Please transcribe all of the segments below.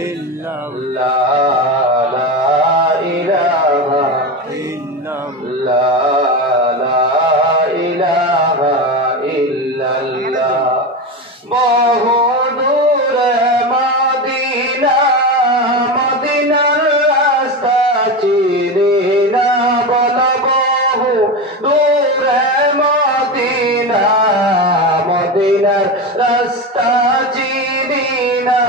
illallah, la ilaha illallah, la ilaha illallah. বহু দূরে Medina, মদিনার রাস্তা চিনি না, বল বহু দূরে মদিনা, মদিনার রাস্তা চিনি না,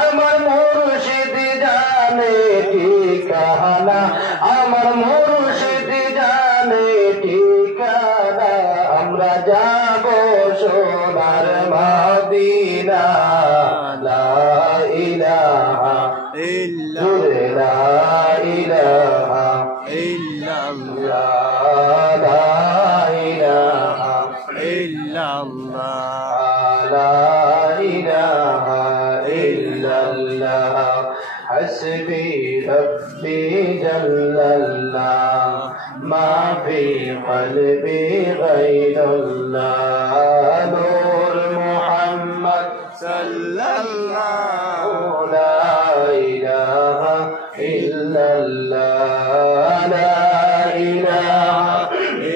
আমার মুর্শিদ জানে ঠিকানা, আমার মুর্শিদ জানে ঠিকানা, আমরা যাব সোনার মদিনা, লা ইলাহা ইল্লাল্লাহ, লা ইলাহা ইল্লাল্লাহ, লা ইলাহা ইল্লাল্লাহ, লা ইলাহা ইল্লাল্লাহ, হাসবি রব্বি জাল্লাল্লাহ, মা ফি কলবি গায়রুল্লাহ, নূর মুহাম্মদ সাল্লাল্লাহু, লা ইলাহা ইল্লাল্লাহ, লা ইলাহা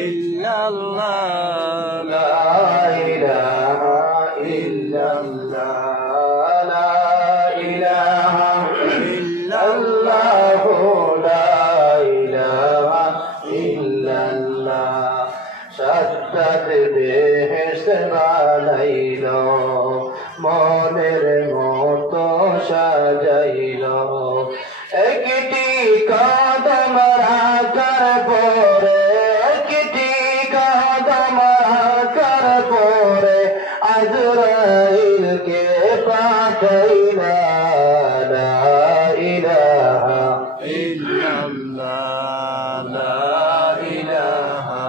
ইল্লাল্লাহ, লা ইলাহা ইল্লাল্লাহ, লা ইলাহা ইল্লাল্লাহ, লা ইলাহা ইল্লাল্লাহ। সাজ্জাদ বেহেশত বানাইলো, মনের মতো সাজাইলো, একটি কদম রাখার পরে, একটি কদম রাখার পরে আজরাইলকে পাঠাইলা, লা ইলাহা ইল্লাল্লাহ, লা ইলাহা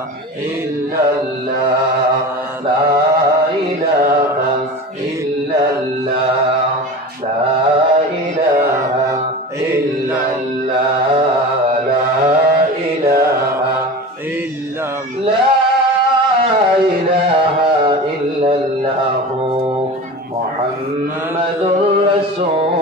ইল্লাল্লাহ, লা ইলাহা ইল্লাল্লাহ, লা ইলাহা ইল্লাল্লাহ, লা ইলাহা ইল্লাল্লাহ, লা ইলাহা ইল্লাল্লাহ, মুহাম্মাদুর রাসূল।